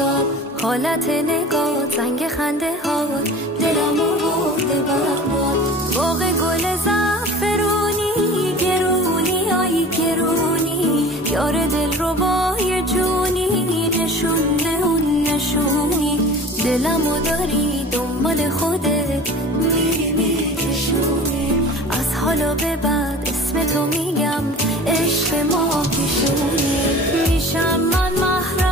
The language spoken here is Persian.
بگذار حالت نگاه زنگ خنده ها دلمو برده برباد باغ گل زعفرونی گرونی آی گرونی یار دل رو بای جونی نشونه اون نشونی دلمو داری دنبال خودت میری میکشونی از حالا به بعد اسم تو میگم عشق ما پیشونی میشم من محرم